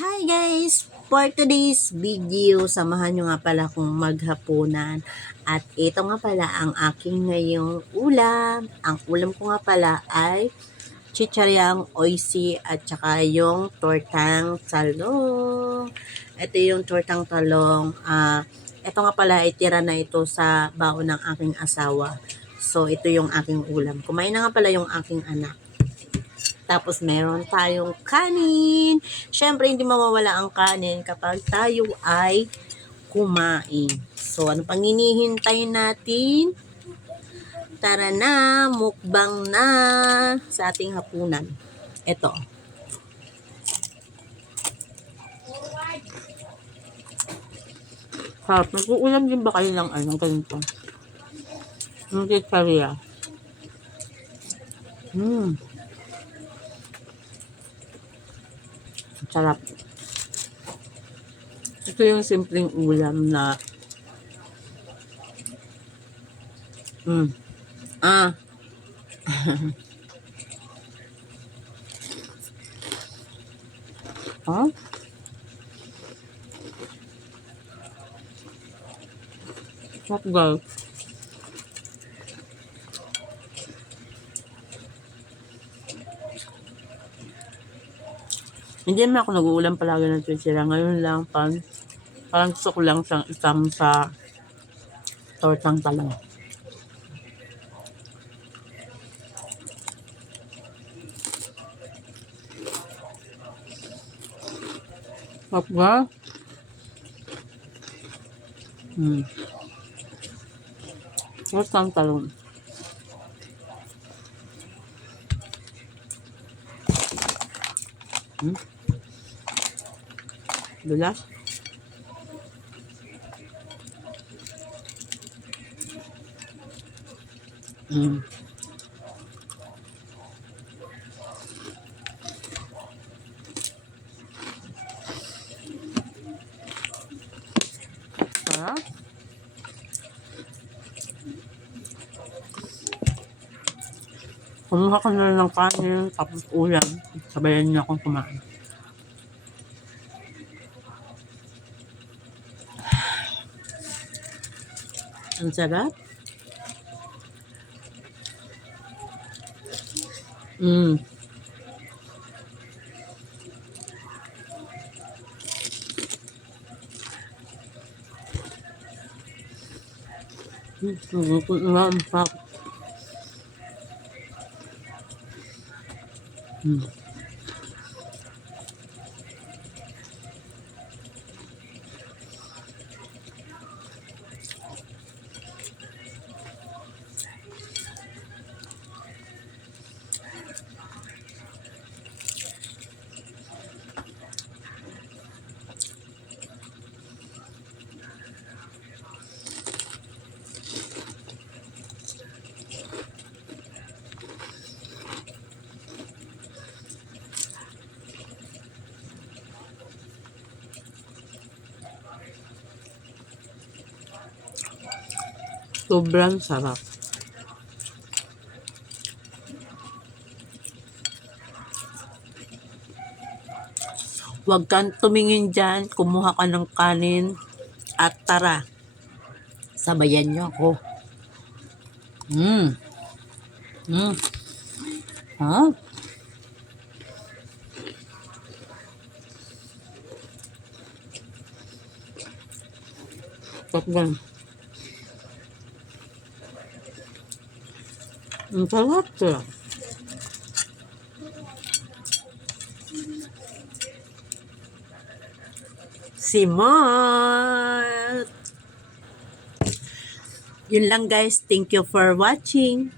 Hi guys! For today's video, samahan nyo nga pala kung maghapunan. At ito nga pala ang aking ngayong ulam. Ang ulam ko nga pala ay chicharyang oisi at saka yung tortang talong. Ito yung tortang talong. Ito nga pala ay tira na ito sa baon ng aking asawa. So ito yung aking ulam. Kumain na nga pala yung aking anak. Tapos meron tayong kanin. Siyempre, hindi mawawala ang kanin kapag tayo ay kumain. So, ano pang hinihintay natin? Tara na, mukbang na sa ating hapunan. Ito. Sarap. Nag-uulam din ba kayo ng ganito? Ng chicharia. Sarap. Ito yung simpleng ulam na Huh? Sarap guys. Hindi naman ako nag-uulam palagi ng chichira. Ngayon lang, parang gusto ko lang siyang isam sa tortang talong. Sarap ba? Tortang talong. Dulas. Sarap. Kumuha ka na ng kanin, tapos ulam. Sabayan niyo akong kumain. Ang sarap. Sugot na ang sarap. Sobrang sarap. Huwag kang tumingin dyan, kumuha ka ng kanin at tara, sabayan niyo ako. Ha? Sarap. Ang sarap siya. Simot! Yun lang guys. Thank you for watching.